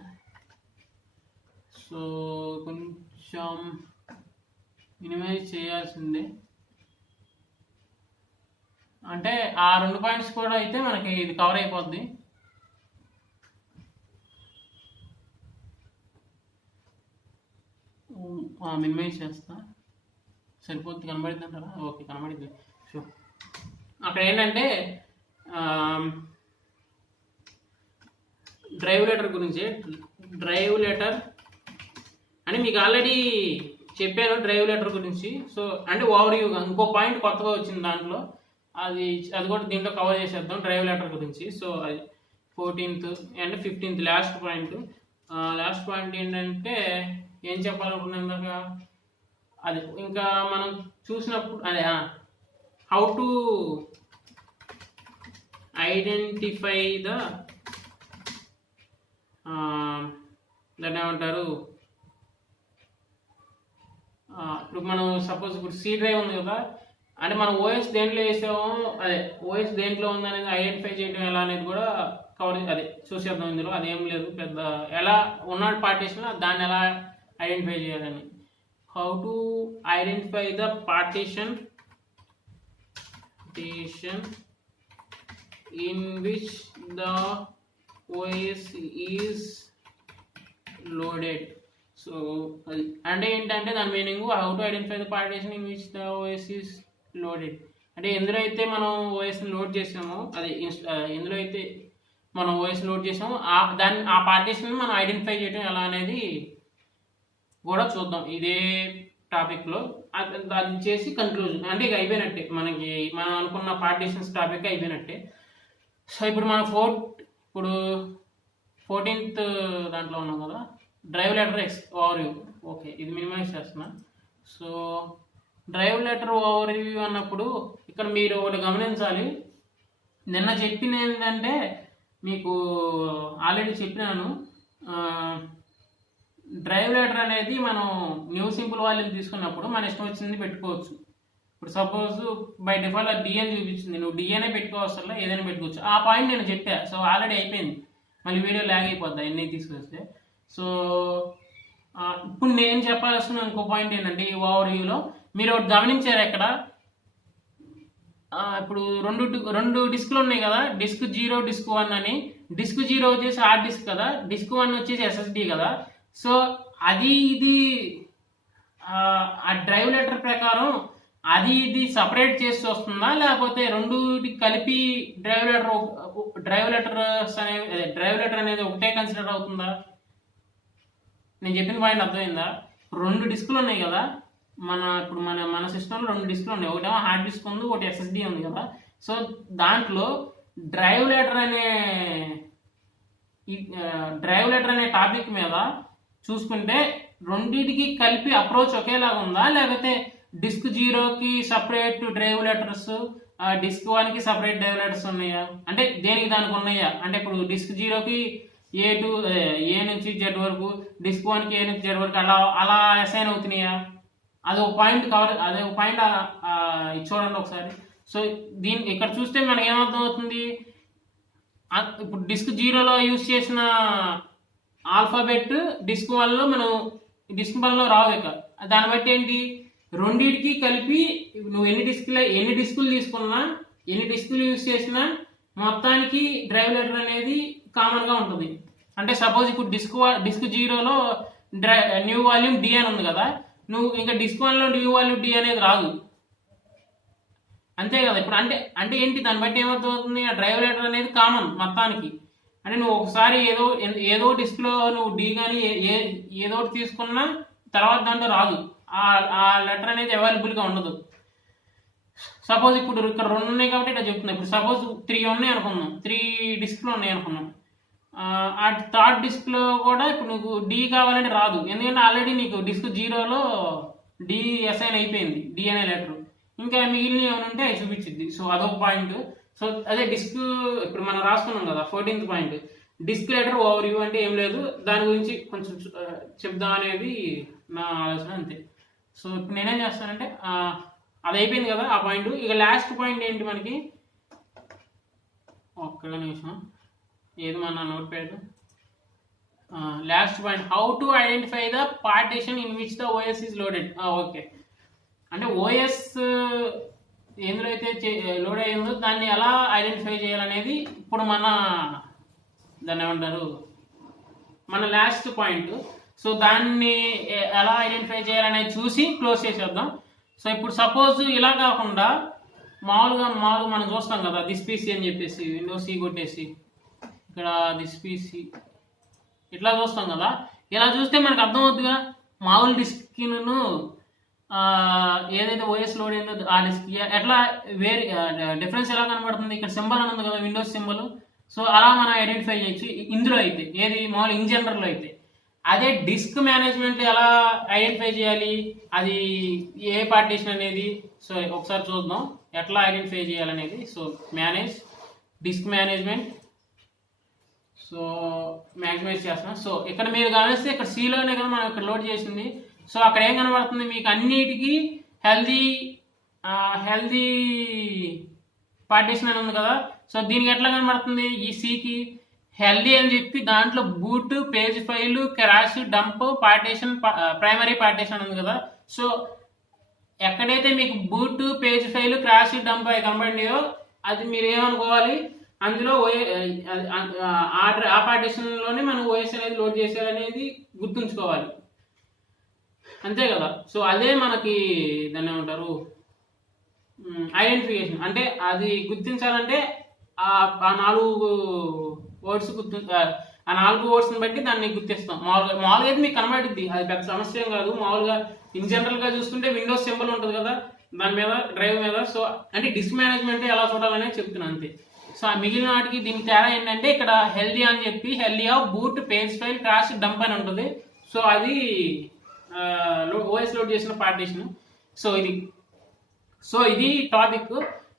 సో కొంచెం మినిమైజ్ చేయాల్సిందే, అంటే ఆ 2 పాయింట్స్ కూడా అయితే మనకి ఇది కవర్ అయిపోద్ది. మినిమైజ్ చేస్తా, సరిపోద్ది. కనబడింది అంటారా? ఓకే, కనబడింది. సో అక్కడ ఏంటంటే డ్రైవ్ లెటర్ గురించి, డ్రైవ్ లెటర్ అని మీకు ఆల్రెడీ చెప్పాను డ్రైవ్ లెటర్ గురించి. సో అంటే ఓవర్ వ్యూ, ఇంకో పాయింట్ కొత్తగా వచ్చింది దాంట్లో. అది అది కూడా దీంట్లో కవర్ చేసేద్దాం డ్రైవ్ లెటర్ గురించి. సో అది 14th and 15th last point. Last point ఏంటంటే ఏం చెప్పాలనుకున్నాను ఇందాక, అది ఇంకా మనం చూసినప్పుడు అదే హౌ టు ఐడెంటిఫై దాన్ని ఏమంటారు, ఇప్పుడు మనం సపోజ్ ఇప్పుడు సి డ్రైవ్ ఉంది కదా, అంటే మనం ఓఎస్ దేంట్లో వేసామో అదే ఓఎస్ దేంట్లో ఉందనేది ఐడెంటిఫై చేయడం ఎలా అనేది కూడా కవర్ అదే చూసేద్దాం ఇందులో. అదేం లేదు పెద్ద, ఎలా ఉన్న పార్టీషన్ దాన్ని ఎలా ఐడెంటిఫై చేయాలని. How to identify the partition in which the OS is loaded. So అది అంటే ఏంటంటే దాని meaning how to identify the partition in which the OS is loaded. అంటే ఎందులో అయితే మనం ఓఎస్ని లోడ్ చేసామో అది ఎందులో అయితే మనం ఓఎస్ లోడ్ చేసామో ఆ పార్టీషన్ మనం ఐడెంటిఫై చేయడం ఎలా అనేది కూడా చూద్దాం ఇదే టాపిక్లో. అది చేసి కన్క్లూజన్ అంటే ఇక అయిపోయినట్టే, మనం అనుకున్న పార్టీషన్స్ టాపిక్ అయిపోయినట్టే. సో ఇప్పుడు మనం ఇప్పుడు 14th దాంట్లో ఉన్నాం కదా, డ్రైవ్ లెటర్ ఓవర్వ్యూ. ఓకే, ఇది మినిమైజ్ చేస్తున్నా. సో డ్రైవ్ లెటర్ ఓవర్వ్యూ అన్నప్పుడు ఇక్కడ మీరు ఒకటి గమనించాలి. నిన్న చెప్పింది ఏంటంటే మీకు ఆల్రెడీ చెప్పినాను, డ్రైవ్ లెటర్ అనేది మనం న్యూ సింపుల్ వాల్యూమ్ తీసుకున్నప్పుడు మన ఇష్టం వచ్చింది పెట్టుకోవచ్చు. ఇప్పుడు సపోజ్ బై డిఫాల్ట్ డి అని చూపించింది, నువ్వు డిఏనే పెట్టుకోవసరం ఏదైనా పెట్టుకోవచ్చు. ఆ పాయింట్ నేను చెప్పా. సో ఆల్రెడీ అయిపోయింది, మళ్ళీ వీడియో ల్యాగ్ అయిపోద్ది ఎన్ని తీసుకొస్తే. సో ఇప్పుడు నేను చెప్పాల్సిన ఇంకో పాయింట్ ఏంటంటే ఈ ఓవర్వ్యూలో మీరు ఒకటి గమనించారు ఎక్కడ, ఇప్పుడు రెండు డిస్క్లు ఉన్నాయి కదా, డిస్క్ 0 డిస్క్ 1 అని. డిస్క్ 0 వచ్చేసి హార్డ్ డిస్క్ కదా, డిస్క్ 1 వచ్చేసి ఎస్ఎస్డి కదా. సో అది ఇది ఆ డ్రైవ్ లెటర్ ప్రకారం అది ఇది సపరేట్ చేసి వస్తుందా, లేకపోతే రెండు కలిపి డ్రైవ్ లెటర్ అనేది ఒకటే కన్సిడర్ అవుతుందా? నేను చెప్పిన పాయింట్ అర్థమైందా? రెండు డిస్కులు ఉన్నాయి కదా, ఇప్పుడు మన సిస్టంలో రెండు డిస్కులు ఉన్నాయి, ఒకటేమో హార్డ్ డిస్క్ ఉంది, ఒకటి ఎస్ఎస్డి ఉంది కదా. సో దాంట్లో డ్రైవ్ లెటర్ అనే టాపిక్ మీద చూసుకుంటే రెండింటికి కలిపి అప్రోచ్ ఒకేలాగా ఉందా, లేకపోతే డిస్క్ 0కి సపరేట్ డ్రైవ్ లెటర్స్, డిస్క్ 1కి సపరేట్ డ్రైవ్ లెటర్స్ ఉన్నాయా? అంటే దేనికి దానికి ఉన్నాయా? అంటే ఇప్పుడు డిస్క్ 0కి ఏ నుంచి జెడ్ వరకు, డిస్క్ 1కి ఏ నుంచి జెడ్ వరకు అలా అసైన్ అవుతున్నాయా? అదే ఒక పాయింట్ చూడండి ఒకసారి. సో ఇక్కడ చూస్తే మనకి ఏమర్థం అవుతుంది, ఇప్పుడు డిస్క్ 0లో యూజ్ చేసిన ఆల్ఫాబెట్ డిస్క్ 1లో మనం డిస్క్ 1లో రావు. ఇక దాన్ని బట్టి ఏంటి, రెండింటికి కలిపి నువ్వు ఎన్ని డిస్కులు తీసుకున్నా, ఎన్ని డిస్కులు యూజ్ చేసినా మొత్తానికి డ్రైవ్ లెటర్ అనేది కామన్గా ఉంటుంది. అంటే సపోజ్ ఇప్పుడు డిస్క్ 0లో న్యూ వాల్యూమ్ డి అని ఉంది కదా, నువ్వు ఇంకా డిస్క్ 1లో న్యూ వాల్యూమ్ డి అనేది రాదు, అంతే కదా. ఇప్పుడు అంటే ఏంటి, దాన్ని బట్టి ఏమవుతుంది, ఆ డ్రైవ్ లెటర్ అనేది కామన్ మొత్తానికి. అంటే నువ్వు ఒకసారి ఏదో డిస్క్లో నువ్వు డి కానీ ఏదో ఒకటి తీసుకున్నా తర్వాత దాంట్లో రాదు, ఆ లెటర్ అనేది అవైలబుల్గా ఉండదు. సపోజ్ ఇప్పుడు ఇక్కడ 2 ఉన్నాయి కాబట్టి ఇట్లా చెప్తున్నా. ఇప్పుడు సపోజ్ 3 ఉన్నాయి అనుకున్నాం, 3 డిస్క్లు ఉన్నాయి అనుకున్నాం. ఆ థర్డ్ డిస్క్లో కూడా ఇప్పుడు నీకు డి కావాలంటే రాదు, ఎందుకంటే ఆల్రెడీ నీకు డిస్క్ 0లో డి అసైన్ అయిపోయింది, డి అనే లెటర్. ఇంకా మిగిలిన ఏమైనా ఉంటే అవి చూపించింది. సో అదొక పాయింట్. సో అదే డిస్క్ ఇప్పుడు మనం రాసుకున్నాం కదా 14th point, disc letter overview అంటే ఏం లేదు, దాని గురించి కొంచెం చెప్దాం అనేది నా ఆలోచన, అంతే. సో ఇప్పుడు నేనేం చేస్తానంటే అది అయిపోయింది కదా ఆ పాయింట్. ఇక లాస్ట్ పాయింట్ ఏంటి మనకి, ఒక్క నిమిషం, ఏది మన note pad. Last point, how to identify the partition in which the OS is loaded. Okay, అంటే ఓఎస్ ఎందులో అయితే లోడ్ అయ్యిందో దాన్ని ఎలా ఐడెంటిఫై చేయాలనేది ఇప్పుడు దాన్ని ఏమంటారు, మన లాస్ట్ పాయింట్. సో దాన్ని ఎలా ఐడెంటిఫై చేయాలనేది చూసి క్లోజ్ చేసేద్దాం. సో ఇప్పుడు సపోజ్ ఇలా కాకుండా మామూలుగా మనం చూస్తాం కదా దిస్ పీసీ అని చెప్పేసి, విండోస్ సి కొట్టేసి ఇక్కడ దిస్ పీసీ ఇట్లా చూస్తాం కదా. ఇలా చూస్తే మనకు అర్థమవుతుందిగా, మామూలు డిస్క్ను ఏదైతే ఓఎస్ లోడ్ అయిందో ఆ డిస్క్ ఎట్లా వేరే డిఫరెన్స్ ఎలా కనబడుతుంది, ఇక్కడ సింబల్ అని ఉంది కదా విండోస్ సింబల్, సో అలా మనం ఐడెంటిఫై చేయొచ్చు ఇందులో అయితే, ఏది మామూలు ఇన్ జనరల్లో అయితే. అదే డిస్క్ మేనేజ్మెంట్ ఎలా ఐడెంటిఫై చేయాలి, అది ఏ పార్టీషన్ అనేది, సో ఒకసారి చూద్దాం ఎట్లా ఐడెంటిఫై చేయాలనేది. So manage disk management, so maximize చేస్తున్నాం. సో ఇక్కడ మీరు గమనిస్తే ఇక్కడ సిలోనే కదా మనం ఇక్కడ లోడ్ చేసింది. సో అక్కడ ఏం కనబడుతుంది మీకు అన్నిటికీ హెల్దీ పార్టీషన్ అని ఉంది కదా. సో దీనికి ఎట్లా కనబడుతుంది, ఈ సికి హెల్దీ అని చెప్పి దాంట్లో boot, page file, crash, dump, partition, primary partition ఉంది కదా. సో ఎక్కడైతే మీకు boot, page file, crash, dump అవి కనబడినాయో అది మీరు ఏమనుకోవాలి, అందులో ఆ పార్టీషన్లోనే మనం ఓఎస్ అనేది లోడ్ చేసేయాలనేది గుర్తుంచుకోవాలి, అంతే కదా. సో అదే మనకి దాన్ని ఏమంటారు ఐడెంటిఫికేషన్. అంటే అది గుర్తించాలంటే ఆ 4 వర్డ్స్ ఆ 4 వర్డ్స్ని బట్టి దాన్ని గుర్తిస్తాం. మామూలుగా అయితే మీకు కనబడుద్ది, అది పెద్ద సమస్య ఏం కాదు. మామూలుగా ఇన్ జనరల్గా చూసుకుంటే విండోస్ సింబల్ ఉంటుంది కదా దాని మీద, డ్రైవ్ మీద. సో అంటే డిస్క్ మేనేజ్మెంట్ ఎలా చూడాలనేది చెప్తున్నాను అంతే. సో ఆ మిగిలిన వాటికి దీనికి తేడా ఏంటంటే ఇక్కడ హెల్దీ అని చెప్పి healthy of boot, page file, crash, dump అని ఉంటుంది. సో అది ఓఎస్ లోడ్ చేసిన పార్టీషన్. సో ఇది టాపిక్.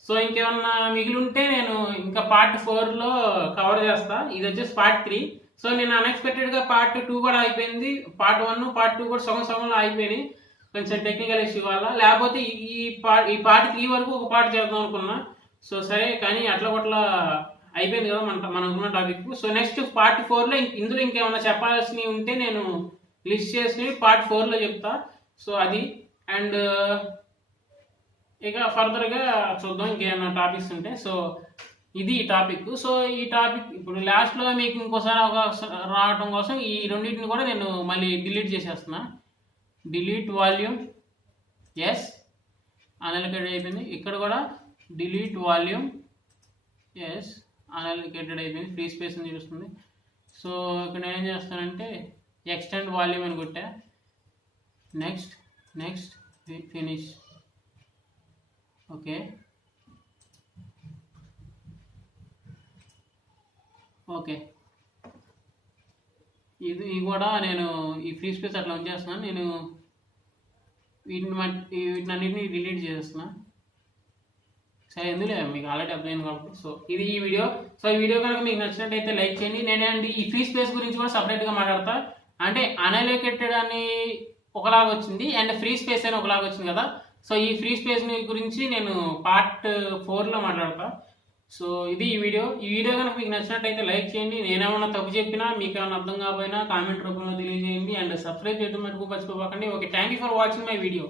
సో ఇంకేమన్నా మిగిలి ఉంటే నేను ఇంకా పార్ట్ 4లో కవర్ చేస్తా. ఇది వచ్చేసి పార్ట్ 3. సో నేను అన్ఎక్స్పెక్టెడ్గా పార్ట్ 2 కూడా అయిపోయింది. పార్ట్ 1, పార్ట్ 2 కూడా సగంలో అయిపోయినాయి కొంచెం టెక్నికల్ ఇష్యూ వల్ల. లేకపోతే ఈ పార్ట్ 3 వరకు ఒక పార్ట్ చేద్దాం అనుకున్నా. సో సరే, కానీ అట్లా అయిపోయింది కదా మనం అనుకున్న టాపిక్. సో నెక్స్ట్ పార్ట్ 4లో ఇందులో ఇంకేమన్నా చెప్పాల్సినవి ఉంటే నేను లిస్ట్ చేసి పార్ట్ 4లో చెప్తా. సో అది అండ్ ఇక ఫర్దర్గా చూద్దాం ఇంకేమైనా టాపిక్స్ ఉంటే. సో ఇది ఈ టాపిక్. సో ఈ టాపిక్ ఇప్పుడు లాస్ట్లో మీకు ఇంకోసారి రావడం కోసం ఈ రెండింటిని కూడా నేను మళ్ళీ డిలీట్ చేసేస్తున్నా. డిలీట్ వాల్యూమ్, ఎస్ అన్అలికేటెడ్ అయిపోయింది. ఇక్కడ కూడా డిలీట్ వాల్యూమ్, ఎస్ అన్అలికేటెడ్ అయిపోయింది. ఫ్రీ స్పేస్ అని చూపిస్తుంది. సో ఇక్కడ నేను ఏం చేస్తానంటే ఎక్స్టెండ్ వాల్యూమ్ అని కొట్టా. Next finish. ఓకే ఇది కూడా నేను ఈ ఫ్రీ స్పేస్ అట్లా ఉంచేస్తున్నాను. నేను వీటినన్నింటినీ డిలీట్ చేసేస్తున్నా. సరే, ఎందులో మీకు ఆల్రెడీ అప్లైన్ కాబట్టి. సో ఇది ఈ వీడియో. సో ఈ వీడియో కనుక మీకు నచ్చినట్టయితే లైక్ చేయండి. నేనండి ఈ ఫ్రీ స్పేస్ గురించి కూడా సపరేట్గా మాట్లాడతా. అంటే అన్అలికేటెడ్ అని ఒకలాగా వచ్చింది అండ్ ఫ్రీ స్పేస్ అని ఒకలాగా వచ్చింది కదా. సో ఈ ఫ్రీ స్పేస్ గురించి నేను పార్ట్ 4లో మాట్లాడతా. సో ఇది ఈ వీడియో కనుక మీకు నచ్చినట్టయితే లైక్ చేయండి. నేనేమన్నా తప్పు చెప్పినా, మీకు ఏమైనా అర్థం కాకపోయినా కామెంట్ రూపంలో తెలియజేయండి అండ్ సబ్స్క్రైబ్ చేయడం మటుకు మర్చిపోకండి. Okay, thank you for watching my video.